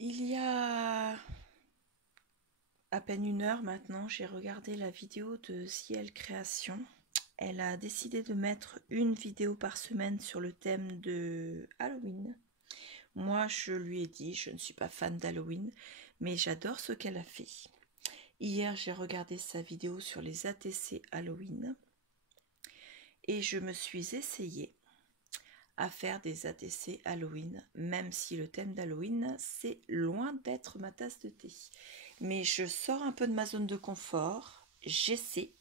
Il y a à peine une heure maintenant, j'ai regardé la vidéo de Ciel Création. Elle a décidé de mettre une vidéo par semaine sur le thème de Halloween. Moi, je lui ai dit, je ne suis pas fan d'Halloween, mais j'adore ce qu'elle a fait. Hier, j'ai regardé sa vidéo sur les ATC Halloween et je me suis essayée à faire des ATC Halloween, même si le thème d'Halloween, c'est loin d'être ma tasse de thé. Mais je sors un peu de ma zone de confort, j'essaie.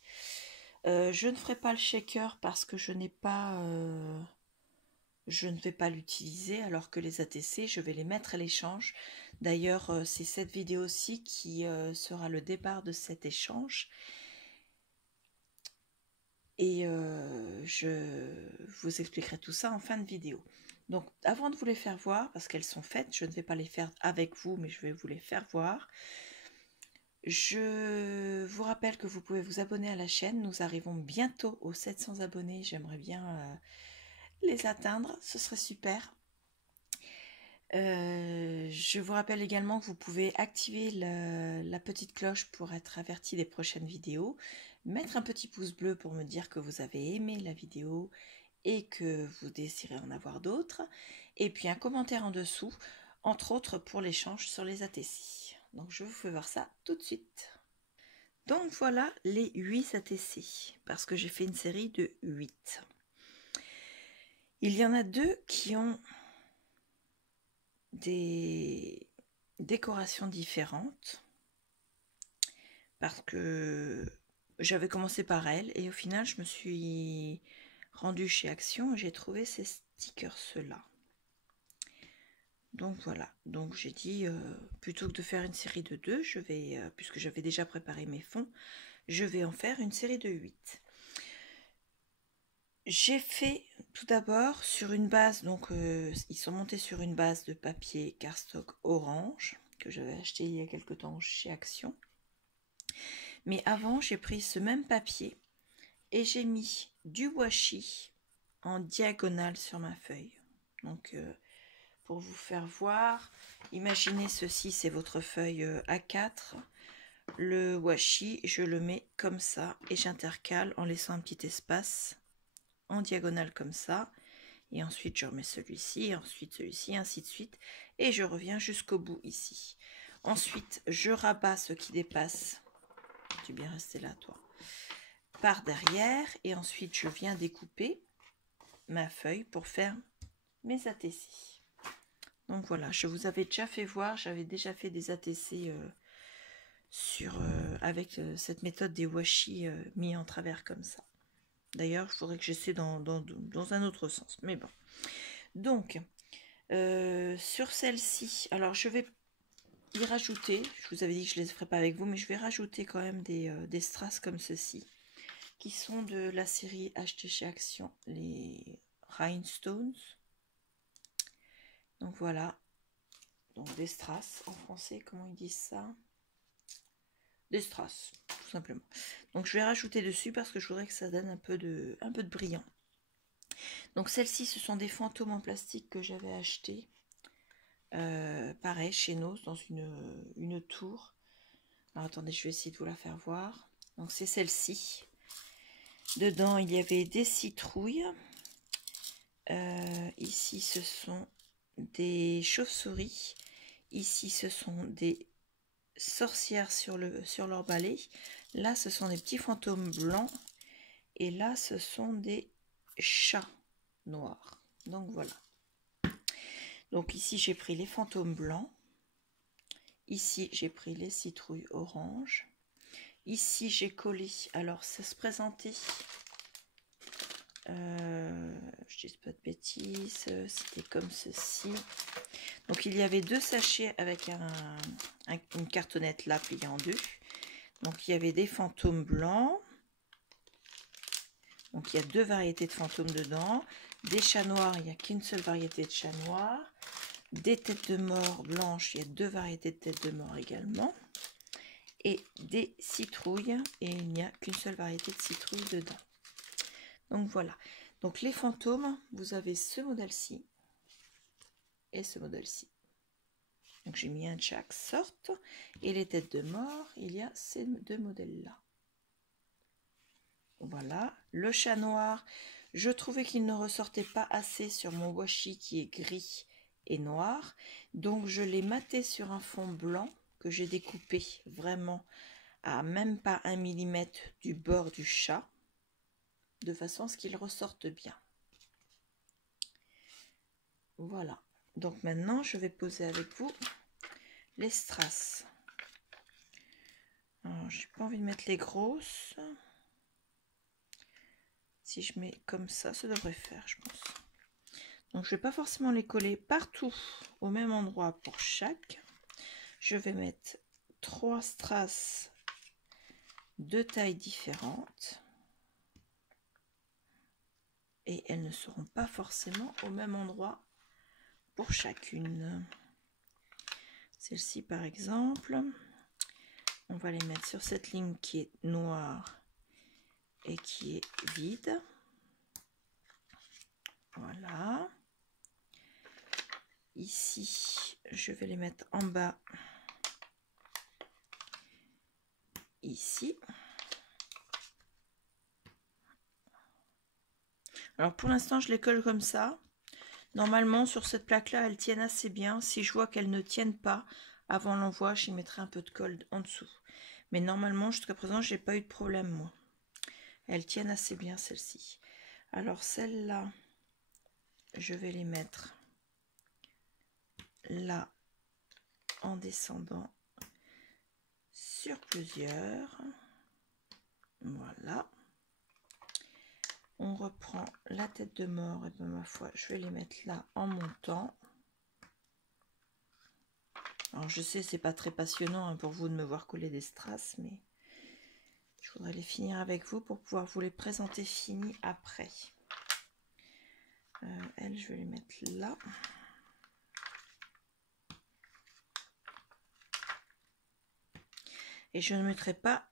Je ne ferai pas le shaker parce que je n'ai pas... je ne vais pas l'utiliser, alors que les ATC, je vais les mettre à l'échange. D'ailleurs, c'est cette vidéo-ci qui sera le départ de cet échange. Et je vous expliquerai tout ça en fin de vidéo. Donc avant de vous les faire voir, parce qu'elles sont faites, je ne vais pas les faire avec vous, mais je vais vous les faire voir. Je vous rappelle que vous pouvez vous abonner à la chaîne. Nous arrivons bientôt aux 700 abonnés. J'aimerais bien les atteindre, ce serait super. Je vous rappelle également que vous pouvez activer la petite cloche pour être averti des prochaines vidéos, mettre un petit pouce bleu pour me dire que vous avez aimé la vidéo et que vous désirez en avoir d'autres, et puis un commentaire en dessous, entre autres pour l'échange sur les ATC. Donc je vous fais voir ça tout de suite. Donc voilà les 8 ATC, parce que j'ai fait une série de 8. Il y en a 2 qui ont des décorations différentes, parce que j'avais commencé par elle, et au final je me suis rendue chez Action et j'ai trouvé ces stickers-là. Donc voilà, donc j'ai dit, plutôt que de faire une série de 2, je vais, puisque j'avais déjà préparé mes fonds, je vais en faire une série de 8. J'ai fait tout d'abord sur une base, donc ils sont montés sur une base de papier cardstock orange, que j'avais acheté il y a quelque temps chez Action. Mais avant, j'ai pris ce même papier et j'ai mis du washi en diagonale sur ma feuille. Donc pour vous faire voir, imaginez ceci, c'est votre feuille A4. Le washi, je le mets comme ça et j'intercale en laissant un petit espace en diagonale comme ça. Et ensuite, je remets celui-ci, ensuite celui-ci, ainsi de suite. Et je reviens jusqu'au bout ici. Ensuite, je rabats ce qui dépasse. Tu es bien resté là, toi. Par derrière. Et ensuite, je viens découper ma feuille pour faire mes ATC. Donc voilà, je vous avais déjà fait voir, j'avais déjà fait des ATC avec cette méthode des washi mis en travers comme ça. D'ailleurs, il faudrait que j'essaie dans un autre sens. Mais bon. Donc, sur celle-ci, alors je vais y rajouter, je vous avais dit que je ne les ferai pas avec vous, mais je vais rajouter quand même des strass comme ceci, qui sont de la série achetée chez Action, les Rhinestones. Donc voilà, donc des strass en français, comment ils disent ça? Des strass, tout simplement. Donc je vais rajouter dessus parce que je voudrais que ça donne un peu de brillant. Donc celles-ci, ce sont des fantômes en plastique que j'avais achetés. Pareil, chez nous, dans une tour. Alors attendez, je vais essayer de vous la faire voir. Donc c'est celle-ci. Dedans, il y avait des citrouilles. Ici, ce sont des chauves-souris. Ici, ce sont des sorcières sur leur balai. Là, ce sont des petits fantômes blancs. Et là, ce sont des chats noirs. Donc voilà. Donc ici, j'ai pris les fantômes blancs. Ici, j'ai pris les citrouilles oranges. Ici, j'ai collé. Alors, ça se présentait. Je dis pas de bêtises. C'était comme ceci. Donc, il y avait 2 sachets avec une cartonnette là pliée en 2. Donc, il y avait des fantômes blancs. Donc, il y a 2 variétés de fantômes dedans. Des chats noirs, il n'y a qu'une seule variété de chats noirs. Des têtes de mort blanches, il y a 2 variétés de têtes de mort également. Et des citrouilles, et il n'y a qu'une seule variété de citrouilles dedans. Donc voilà. Donc les fantômes, vous avez ce modèle-ci et ce modèle-ci. Donc j'ai mis un de chaque sorte. Et les têtes de mort, il y a ces deux modèles-là. Voilà. Le chat noir, je trouvais qu'il ne ressortait pas assez sur mon washi qui est gris et noir. Donc je l'ai maté sur un fond blanc que j'ai découpé vraiment à même pas 1 mm du bord du chat, de façon à ce qu'il ressorte bien. Voilà. Donc maintenant, je vais poser avec vous les strass. J'ai pas envie de mettre les grosses. Si je mets comme ça devrait faire, je pense. Donc je vais pas forcément les coller partout au même endroit pour chaque. Je vais mettre 3 strass de tailles différentes. Et elles ne seront pas forcément au même endroit pour chacune. Celle-ci par exemple, on va les mettre sur cette ligne qui est noire et qui est vide. Voilà. Ici, je vais les mettre en bas. Ici. Alors pour l'instant, je les colle comme ça. Normalement, sur cette plaque-là, elles tiennent assez bien. Si je vois qu'elles ne tiennent pas avant l'envoi, j'y mettrai un peu de colle en dessous. Mais normalement, jusqu'à présent, j'ai pas eu de problème, moi. Elles tiennent assez bien, celles-ci. Alors, celles-là, je vais les mettre là, en descendant sur plusieurs. Voilà. On reprend la tête de mort. Et bien, ma foi, je vais les mettre là en montant. Alors, je sais, c'est pas très passionnant pour vous de me voir coller des strass, mais je voudrais les finir avec vous pour pouvoir vous les présenter finis après. Elles, je vais les mettre là. Et je ne mettrai pas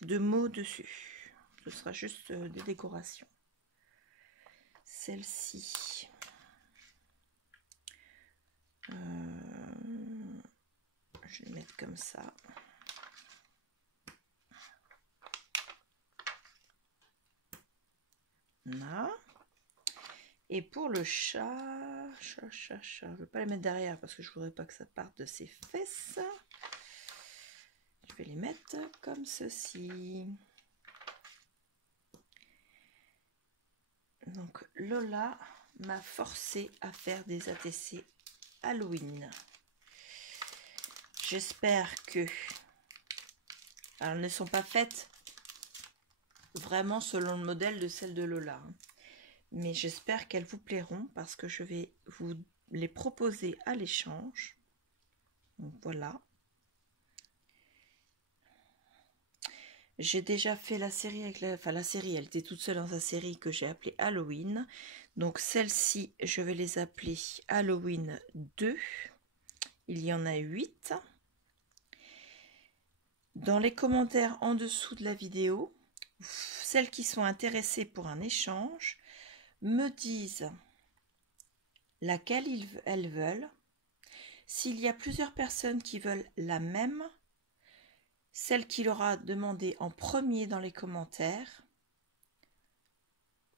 de mots dessus. Ce sera juste des décorations. Celle-ci. Je vais les mettre comme ça. Là. Et pour le chat, je ne vais pas les mettre derrière parce que je ne voudrais pas que ça parte de ses fesses. Je vais les mettre comme ceci. Donc Lola m'a forcé à faire des ATC Halloween. J'espère que... Alors, elles ne sont pas faites vraiment selon le modèle de celle de Lola. Mais j'espère qu'elles vous plairont parce que je vais vous les proposer à l'échange. Donc voilà. J'ai déjà fait la série avec la série, elle était toute seule dans sa série que j'ai appelée Halloween. Donc celle-ci, je vais les appeler Halloween 2. Il y en a 8. Dans les commentaires en dessous de la vidéo, celles qui sont intéressées pour un échange me disent laquelle elles veulent. S'il y a plusieurs personnes qui veulent la même, celle qui l'aura demandé en premier dans les commentaires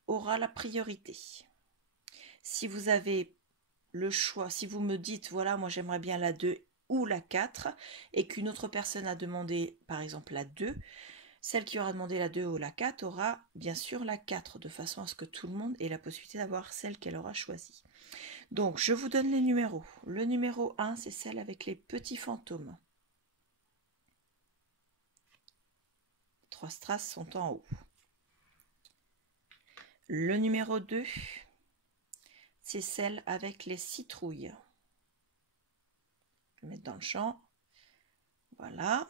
aura la priorité. Si vous avez le choix, si vous me dites voilà, moi j'aimerais bien la 2 ou la 4 et qu'une autre personne a demandé par exemple la 2, celle qui aura demandé la 2 ou la 4 aura bien sûr la 4 de façon à ce que tout le monde ait la possibilité d'avoir celle qu'elle aura choisie. Donc je vous donne les numéros. Le numéro 1, c'est celle avec les petits fantômes. 3 strass sont en haut. Le numéro 2, c'est celle avec les citrouilles. Je vais mettre dans le champ. Voilà.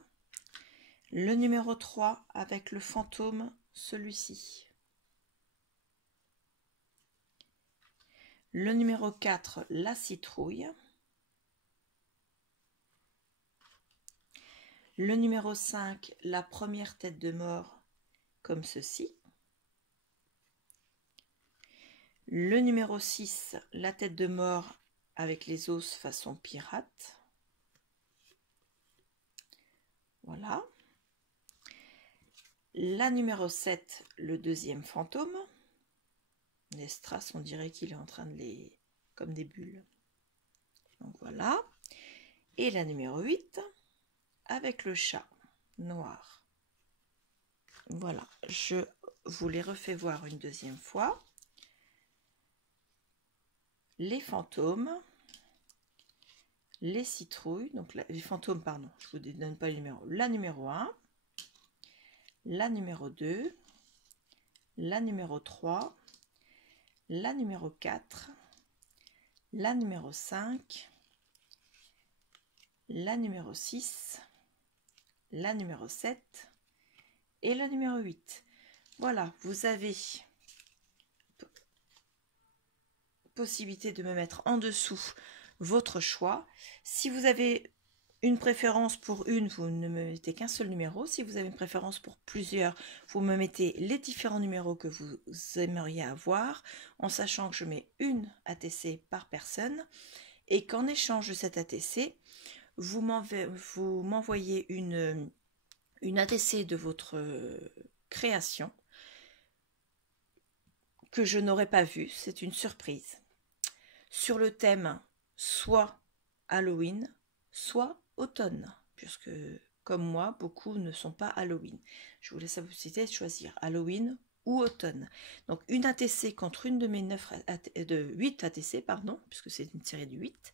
Le numéro 3 avec le fantôme, celui-ci. Le numéro 4, la citrouille. Le numéro 5, la première tête de mort, comme ceci. Le numéro 6, la tête de mort avec les os façon pirate. Voilà. La numéro 7, le deuxième fantôme. Les strass, on dirait qu'il est en train de les... comme des bulles. Donc voilà. Et la numéro 8, avec le chat noir. Voilà, je vous les refais voir une deuxième fois. Les fantômes, les citrouilles, donc les fantômes, pardon, je ne vous donne pas le numéro. La numéro 1, la numéro 2, la numéro 3, la numéro 4, la numéro 5, la numéro 6, la numéro 7 et la numéro 8. Voilà, vous avez possibilité de me mettre en dessous votre choix. Si vous avez une préférence pour une, vous ne me mettez qu'un seul numéro. Si vous avez une préférence pour plusieurs, vous me mettez les différents numéros que vous aimeriez avoir, en sachant que je mets une ATC par personne et qu'en échange de cette ATC, vous m'envoyez une ATC de votre création que je n'aurais pas vue. C'est une surprise. Sur le thème soit Halloween, soit automne, puisque comme moi, beaucoup ne sont pas Halloween. Je vous laisse la possibilité de choisir Halloween ou automne. Donc une ATC contre une de mes 8 ATC, pardon, puisque c'est une série de 8.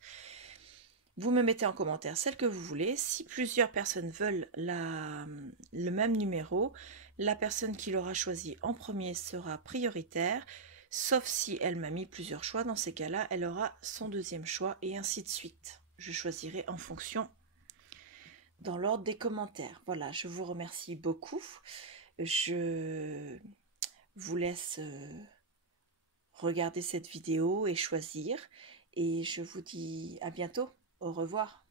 Vous me mettez en commentaire celle que vous voulez. Si plusieurs personnes veulent le même numéro, la personne qui l'aura choisi en premier sera prioritaire. Sauf si elle m'a mis plusieurs choix, dans ces cas-là, elle aura son deuxième choix et ainsi de suite. Je choisirai en fonction dans l'ordre des commentaires. Voilà, je vous remercie beaucoup. Je vous laisse regarder cette vidéo et choisir. Et je vous dis à bientôt. Au revoir.